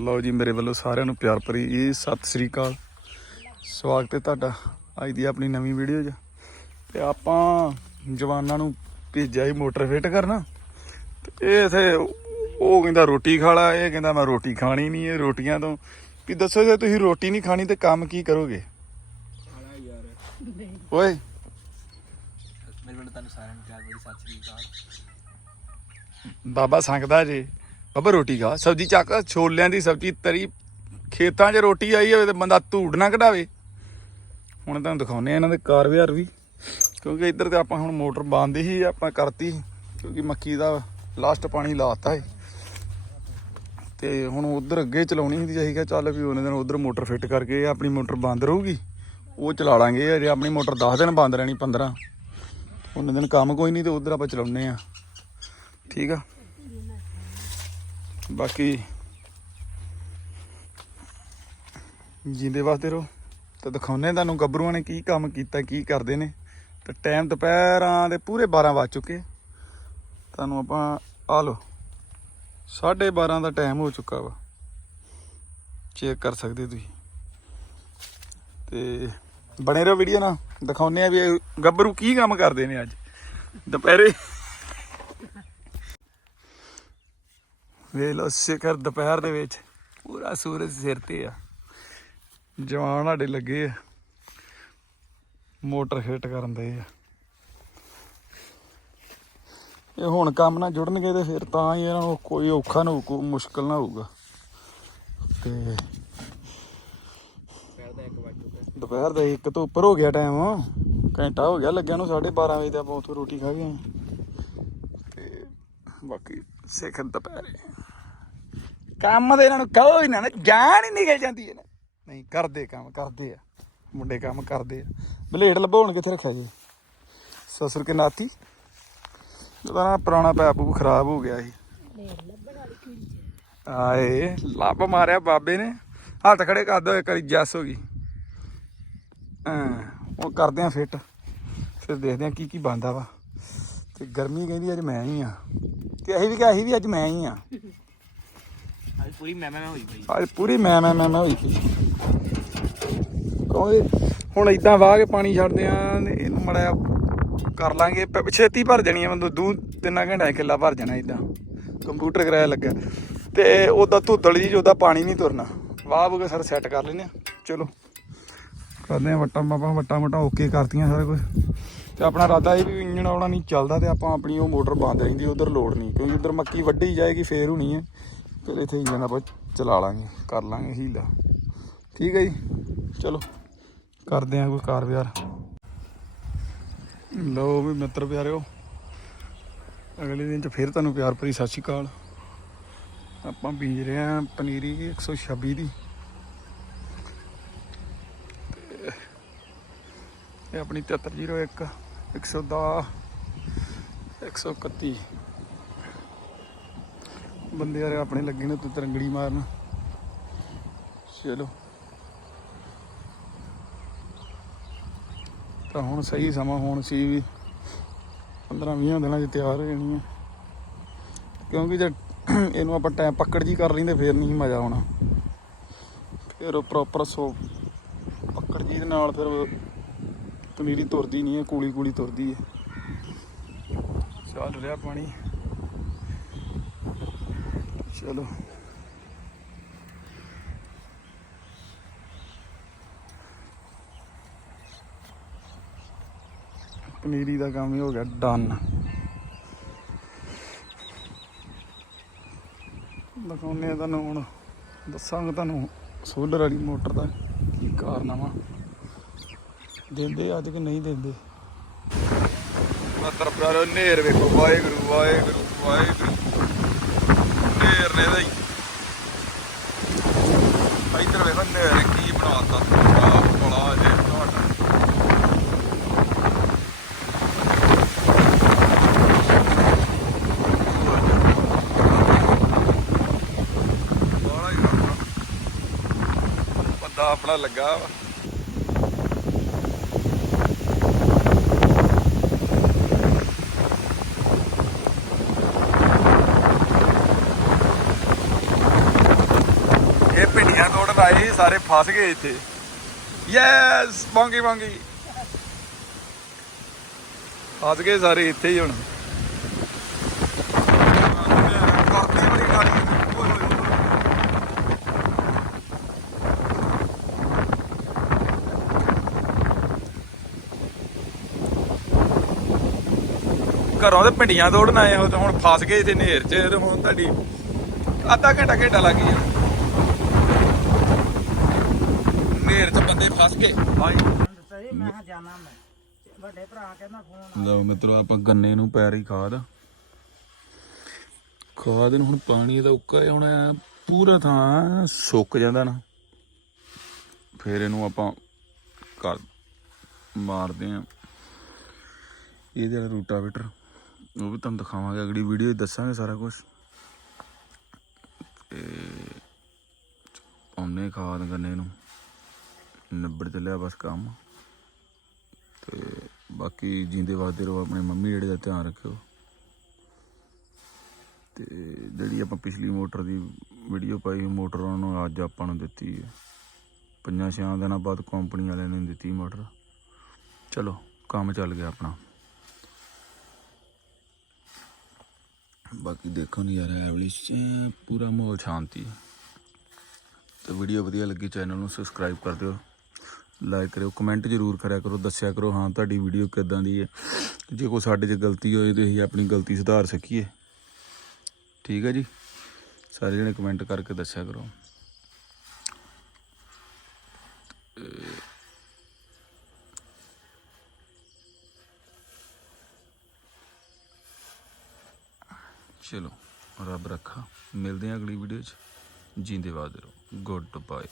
ਲਓ ਜੀ ਮੇਰੇ ਵੱਲੋਂ ਸਾਰਿਆਂ ਨੂੰ ਪਿਆਰ ਭਰੀ ਇਹ ਸਤਿ ਸ੍ਰੀ ਅਕਾਲ। ਸਵਾਗਤ ਹੈ ਤੁਹਾਡਾ ਅੱਜ ਦੀ ਆਪਣੀ ਨਵੀਂ ਵੀਡੀਓ 'ਚ। ਤੇ ਆਪਾਂ ਜਵਾਨਾਂ ਨੂੰ ਭੇਜਿਆ ਸੀ ਮੋਟਰ ਫਿੱਟ ਕਰਨਾ। ਤੇ ਇਹ ਇਥੇ ਉਹ ਕਹਿੰਦਾ ਰੋਟੀ ਖਾ ਲਾ। ਇਹ ਕਹਿੰਦਾ ਮੈਂ ਰੋਟੀ ਖਾਣੀ ਨਹੀਂ ਇਹ ਰੋਟੀਆਂ ਤੋਂ। ਵੀ ਦੱਸੋ ਜੇ ਤੁਸੀਂ ਰੋਟੀ ਨਹੀਂ ਖਾਣੀ ਤੇ ਕੰਮ ਕੀ ਕਰੋਗੇ? ਓਏ। ਮੇਰੇ ਵੱਲੋਂ ਤੁਹਾਨੂੰ ਸਾਰਿਆਂ ਨੂੰ ਪਿਆਰ ਬੜੀ ਸਤਿ ਸ੍ਰੀ ਅਕਾਲ। ਬਾਬਾ ਸੰਗਦਾ ਜੇ। ਬਾਬਾ ਰੋਟੀ ਖਾ, ਸਬਜ਼ੀ ਚੱਕ, ਛੋਲਿਆਂ ਦੀ ਸਬਜ਼ੀ, ਤਰੀ, ਖੇਤਾਂ 'ਚ ਰੋਟੀ ਆਈ ਹੋਵੇ ਤੇ ਬੰਦਾ ਧੂੜ ਨਾ ਕਢਾਵੇ। ਹੁਣ ਤੁਹਾਨੂੰ ਦਿਖਾਉਨੇ ਆ ਇਹਨਾਂ ਦੇ ਕਾਰ ਵਿਹਾਰ ਵੀ, ਕਿਉਂਕਿ ਇੱਧਰ ਤੇ ਆਪਾਂ ਹੁਣ ਮੋਟਰ ਬੰਦ ਹੀ ਆਪਾਂ ਕਰਤੀ ਕਿਉਂਕਿ ਮੱਕੀ ਦਾ ਲਾਸਟ ਪਾਣੀ ਲਾਤਾ ਹੈ ਤੇ ਹੁਣ ਉਧਰ ਅੱਗੇ ਚਲਾਉਣੀ ਹੁੰਦੀ ਚਾਹੀ ਕਿ ਚੱਲ ਵੀ ਉਹਨੇ ਦਿਨ ਉਧਰ ਮੋਟਰ ਫਿੱਟ ਕਰਕੇ ਆਪਣੀ ਮੋਟਰ ਬੰਦ ਰਹੂਗੀ, ਉਹ ਚਲਾ ਲਾਂਗੇ, ਜੇ ਆਪਣੀ ਮੋਟਰ 10 ਦਿਨ ਬੰਦ ਰਹਿਣੀ 15 ਉਹਨੇ ਦਿਨ ਕੰਮ ਕੋਈ ਨਹੀਂ ਤੇ ਉਧਰ ਆਪਾਂ ਚਲਾਉਨੇ ਆ ਠੀਕ ਆ? ਬਾਕੀ ਜਿੰਦੇ ਵਾਸਤੇ ਰੋ ਤੇ ਦਿਖਾਉਨੇ ਤੁਹਾਨੂੰ ਗੱਭਰੂਆਂ ਨੇ ਕੀ ਕੰਮ ਕੀਤਾ, ਕੀ ਕਰਦੇ ਨੇ। ਤੇ ਟਾਈਮ ਦੁਪਹਿਰਾਂ ਦੇ ਪੂਰੇ 12 ਵੱਜ ਚੁੱਕੇ ਤੁਹਾਨੂੰ ਆਪਾਂ ਆ ਲੋ 12:30 ਦਾ ਟਾਈਮ ਹੋ ਚੁੱਕਾ ਵਾ। ਚੈੱਕ ਕਰ ਸਕਦੇ ਤੁਸੀਂ। ਤੇ ਬਣੇ ਰਹੋ ਵੀਡੀਓ ਨਾਲ। ਦਿਖਾਉਨੇ ਆ ਵੀ ਗੱਭਰੂ ਕੀ ਕੰਮ ਕਰਦੇ ਨੇ ਅੱਜ। ਦੁਪਹਿਰੇ ਵੇਖ ਲਓ, ਸਿਖਰ ਦੁਪਹਿਰ ਦੇ ਵਿੱਚ ਪੂਰਾ ਸੂਰਜ ਸਿਰ ਤੇ ਆ। ਜਵਾਨ ਸਾਡੇ ਲੱਗੇ ਆ, ਮੋਟਰ ਹਿੱਟ ਕਰਨ ਦੇ ਆ। ਇਹ ਹੁਣ ਕੰਮ ਨਾਲ ਜੁੜਨਗੇ ਤੇ ਫਿਰ ਤਾਂ ਹੀ ਇਹਨਾਂ ਨੂੰ ਕੋਈ ਔਖਾ ਨਾ ਹੋਊ, ਕੋਈ ਮੁਸ਼ਕਲ ਨਾ ਹੋਊਗਾ। ਤੇ ਦੁਪਹਿਰ ਦਾ ਇੱਕ ਤੋਂ ਉੱਪਰ ਹੋ ਗਿਆ ਟਾਈਮ। ਘੰਟਾ ਹੋ ਗਿਆ ਲੱਗਿਆ ਨੂੰ 12:30 ਵਜੇ ਤੇ ਆਪਾਂ ਉੱਥੋਂ ਰੋਟੀ ਖਾ ਗਏ ਹਾਂ। ਤੇ ਬਾਕੀ ਸਿੱਖਣ ਦੁਪਹਿਰੇ ਕੰਮ ਦੇ ਇਹਨਾਂ ਨੂੰ ਕਹੋ ਹੀ ਨਾ ਨਾ ਹੀ ਨਿਕਲ ਜਾਂਦੀ ਹੈ ਨਾ ਨਹੀਂ, ਕਰਦੇ ਕੰਮ, ਕਰਦੇ ਆ। ਮੁੰਡੇ ਕੰਮ ਕਰਦੇ ਆ। ਬਲੇਡ ਲੱਭੋਣ ਕਿੱਥੇ ਰੱਖਿਆ ਜੀ। ਸਸੁਰ ਕੇ ਨਾਤੀ। ਉਹਦਾ ਪੁਰਾਣਾ ਪੈਪ ਪੂਪ ਖਰਾਬ ਹੋ ਗਿਆ ਸੀ। ਆਏ, ਲੱਭ ਮਾਰਿਆ ਬਾਬੇ ਨੇ। ਹੱਥ ਖੜੇ ਕਰ ਦੋ, ਇੱਕ ਵਾਰੀ ਜੈਸ ਹੋ ਗਈ। ਉਹ ਕਰਦੇ ਆ ਫਿੱਟ। ਫਿਰ ਦੇਖਦੇ ਆ ਕੀ ਕੀ ਬੰਦਾ ਵਾ। ਤੇ ਗਰਮੀ ਕਹਿੰਦੀ ਅੱਜ ਮੈਂ ਹੀ ਆ। ਤੇ ਅਸੀਂ ਵੀ ਕਿਹਾ ਅਸੀਂ ਵੀ ਅੱਜ ਮੈਂ ਹੀ ਆ। ਅੱਜ ਪੂਰੀ ਮੈਂ ਮੈਂ ਹੋਈ ਬਈ ਅੱਜ ਪੂਰੀ ਮੈਂ ਮੈਂ ਮੈਂ ਮੈਂ ਹੋਈ ਪਈ। ਕੋਈ ਹੁਣ ਇਦਾਂ ਵਾਹ ਕੇ ਪਾਣੀ ਛੱਡਦੇ ਆ ਇਹਨੂੰ ਮੜਿਆ ਕਰ ਲਾਂਗੇ। ਛੇਤੀ ਭਰ ਜਾਣੀ ਆ ਬੰਦੂ ਦੂ ਤਿੰਨਾਂ ਘੰਟਿਆਂ 'ਚ ਕਿੱਲਾ ਭਰ ਜਾਣਾ ਇਦਾਂ ਕੰਪਿਊਟਰ ਕਰਾਇਆ ਲੱਗਾ। ਤੇ ਉਹਦਾ ਧੁੱਦਲ ਜੀ ਉਹਦਾ ਪਾਣੀ ਨਹੀਂ ਤੁਰਨਾ। ਵਾਹ ਬੁਗੇ ਸਰ ਸੈੱਟ ਕਰ ਲੈਨੇ ਆ। ਚਲੋ। ਕਰਦੇ ਆ ਵੱਟਾਂ ਆਪਾਂ ਵੱਟਾਂ ਵਟਾਂ ਓਕੇ ਕਰਤੀਆਂ ਸਾਰਾ ਕੁਝ ਤੇ ਆਪਣਾ ਇਰਾਦਾ ਇਹ ਵੀ ਇੰਜਣ ਆਉਣਾ ਨਹੀਂ ਚੱਲਦਾ ਤੇ ਆਪਾਂ ਆਪਣੀ ਉਹ ਮੋਟਰ ਬੰਦ ਰਹਿੰਦੀ ਉਧਰ ਲੋਡ ਨਹੀਂ, ਕਿਉਂਕਿ ਉਧਰ ਮੱਕੀ ਵੱਢੀ ਜਾਏਗੀ, ਫੇਰ ਹੋਣੀ ਹੈ। ਫਿਰ ਇੱਥੇ ਇੰਜਣ ਆਪਾਂ ਚਲਾ ਲਾਂਗੇ, ਕਰ ਲਾਂਗੇ ਹੀਲਾ। ਠੀਕ ਹੈ ਜੀ, ਚਲੋ, ਕਰਦੇ ਆ ਕੋਈ ਕਾਰ ਵਿਹਾਰ ਲਓ ਵੀ ਮਿੱਤਰ ਪਿਆਰਿਓ, ਅਗਲੇ ਦਿਨ ਚ ਫਿਰ ਤੁਹਾਨੂੰ ਪਿਆਰ ਭਰੀ ਸਤਿ ਸ਼੍ਰੀ ਅਕਾਲ। ਆਪਾਂ ਬੀਜ ਰਹੇ ਆ ਪਨੀਰੀ 126 ਦੀ। ਤੇ ਇਹ ਆਪਣੀ 7301 110 131 ਬੰਦੇ ਯਾਰ ਆਪਣੇ ਲੱਗੇ ਨੇ ਤੂੰ ਤਰੰਗੜੀ ਮਾਰਨ। ਚਲੋ। ਤਾਂ ਹੁਣ ਸਹੀ ਸਮਾਂ ਹੋਣ ਸੀ ਵੀ 15 20 ਦਿਨਾਂ 'ਚ ਤਿਆਰ ਹੋ ਜਾਣੀ ਹੈ ਕਿਉਂਕਿ ਜੇ ਇਹਨੂੰ ਆਪਾਂ ਟਾਈਮ ਪੱਕੜ ਜੀ ਕਰ ਲੈਂਦੇ ਫੇਰ ਨਹੀਂ ਮਜ਼ਾ ਆਉਣਾ। ਫਿਰ ਪ੍ਰੋਪਰ ਸੋ ਪੱਕੜ ਜੀ ਦੇ ਨਾਲ ਫਿਰ ਪਨੀਰੀ ਤੁਰਦੀ ਨਹੀਂ ਹੈ, ਕੂਲੀ ਕੂਲੀ ਤੁਰਦੀ ਹੈ। ਚੱਲ ਰਿਹਾ ਪਾਣੀ। ਚਲੋ। ਪਨੀਰੀ ਦਾ ਕੰਮ ਹੀ ਹੋ ਗਿਆ, ਡਨ। ਦਿਖਾਉਂਦੇ ਆ ਤੁਹਾਨੂੰ ਹੁਣ, ਦੱਸਾਂਗਾ ਤੁਹਾਨੂੰ ਸੋਲਰ ਵਾਲੀ ਮੋਟਰ ਦਾ ਕੀ ਕਾਰਨਾਮਾ ਦਿੰਦੇ ਅੱਜ ਕਿ ਨਹੀਂ ਦਿੰਦੇ? ਮਤਰ ਪਿਆਰੋ, ਨੇਰ ਵੇਖੋ, ਵਾਹਿਗੁਰੂ ਵਾਹਿਗੁਰੂ ਵਾਹਿਗੁਰੂ। ਨੇਰ ਨੇ ਦਾ ਹੀ। ਵੇਖੋ, ਨੇਰ ਕੀ ਬਣਾਤਾ। ਆ। ਬੜਾ ਜੇ ਤੁਹਾਡਾ ਆਪਣਾ ਲੱਗਾ ਵਾ ਆਏ ਸੀ, ਸਾਰੇ ਫਸ ਗਏ ਇੱਥੇ। ਯੈਸ ਬੌਂਗੀ ਬੌਂਗੀ ਫਸ ਗਏ ਸਾਰੇ ਇੱਥੇ ਹੀ ਹੁਣ। ਘਰੋਂ ਤੇ ਪਿੰਡੀਆਂ ਦੌੜਨ ਆਏ ਹੋ ਤੇ ਹੁਣ ਫਸ ਗਏ ਇੱਥੇ ਨੇਰ 'ਚ ਤੇ ਹੁਣ ਤੁਹਾਡੀ ਅੱਧਾ ਘੰਟਾ ਘੰਟਾ ਲੱਗ ਗਿਆ। ਨੇਰ 'ਚ ਬੰਦੇ ਫਸ ਗਏ। ਸਹੀ ਮੈਂ ਕਿਹਾ ਜਾਣਾ ਮੈਂ ਵੱਡੇ ਭਰਾ ਕਹਿੰਦਾ ਫੋਨ ਲਓ ਮਿੱਤਰੋ, ਆਪਾਂ ਗੰਨੇ ਨੂੰ ਪੈਰ ਰਹੀ ਖਾਦ। ਖਾਦ ਨੂੰ ਹੁਣ ਪਾਣੀ ਦਾ ਉੱਕਾ ਹੁਣ, ਪੂਰਾ ਥਾਂ ਸੁੱਕ ਜਾਂਦਾ ਨਾ। ਫਿਰ ਇਹਨੂੰ ਆਪਾਂ ਕਰ ਮਾਰਦੇ ਆ। ਇਹਦੇ ਵਾਲਾ ਰੂਟਾਵੇਟਰ, ਉਹ ਵੀ ਤੁਹਾਨੂੰ ਦਿਖਾਵਾਂਗੇ, ਅਗਲੀ ਵੀਡੀਓ 'ਚ ਦੱਸਾਂਗੇ ਸਾਰਾ ਕੁਝ ਤੇ ਪਾਉਨੇ ਖਾਦ ਗੰਨੇ ਨੂੰ। ਨਿਬੜ ਚੱਲਿਆ ਬਸ ਕੰਮ। ਤੇ ਬਾਕੀ ਜਿੰਦੇ ਵਾਸਤੇ ਰਹੋ, ਆਪਣੇ ਮੰਮੀ ਜਿਹੜੇ ਦਾ ਧਿਆਨ ਰੱਖਿਓ। ਤੇ ਜਿਹੜੀ ਆਪਾਂ ਪਿਛਲੀ ਮੋਟਰ ਦੀ ਵੀਡੀਓ ਪਾਈ ਮੋਟਰ ਉਹਨਾਂ ਨੂੰ ਅੱਜ ਆਪਾਂ ਨੂੰ ਦਿੱਤੀ ਹੈ। ਪੰਜਾਂ ਛਿਆਂ ਦਿਨਾਂ ਬਾਅਦ ਕੰਪਨੀ ਵਾਲਿਆਂ ਨੇ ਦਿੱਤੀ ਮੋਟਰ। ਚਲੋ, ਕੰਮ ਚੱਲ ਗਿਆ ਆਪਣਾ। ਬਾਕੀ ਦੇਖੋ ਨਜ਼ਾਰਾ ਯਾਰ ਵਾਲੀ ਪੂਰਾ ਮਾਹੌਲ ਸ਼ਾਂਤੀ ਹੈ। ਤੇ ਵੀਡੀਓ ਵਧੀਆ ਲੱਗੀ, ਚੈਨਲ ਨੂੰ ਸਬਸਕ੍ਰਾਈਬ ਕਰ ਦਿਓ। ਲਾਈਕ ਕਰਿਓ ਕਮੈਂਟ ਜ਼ਰੂਰ ਕਰਿਆ ਕਰੋ, ਦੱਸਿਆ ਕਰੋ, ਹਾਂ, ਤੁਹਾਡੀ ਵੀਡੀਓ ਕਿੱਦਾਂ ਦੀ ਹੈ। ਜੇ ਕੋਈ ਸਾਡੇ 'ਚ ਗਲਤੀ ਹੋਏ ਤੇ ਅਸੀਂ ਆਪਣੀ ਗਲਤੀ ਸੁਧਾਰ ਸਕੀਏ। ਠੀਕ ਹੈ ਜੀ? ਸਾਰੇ ਜਣੇ ਕਮੈਂਟ ਕਰਕੇ ਦੱਸਿਆ ਕਰੋ। ਚਲੋ, ਰੱਬ ਰੱਖਾ। ਮਿਲਦੇ ਹਾਂ ਅਗਲੀ ਵੀਡੀਓ 'ਚ। ਜੀਂਦੇ ਬਾਦ ਰਹੋ। Good bye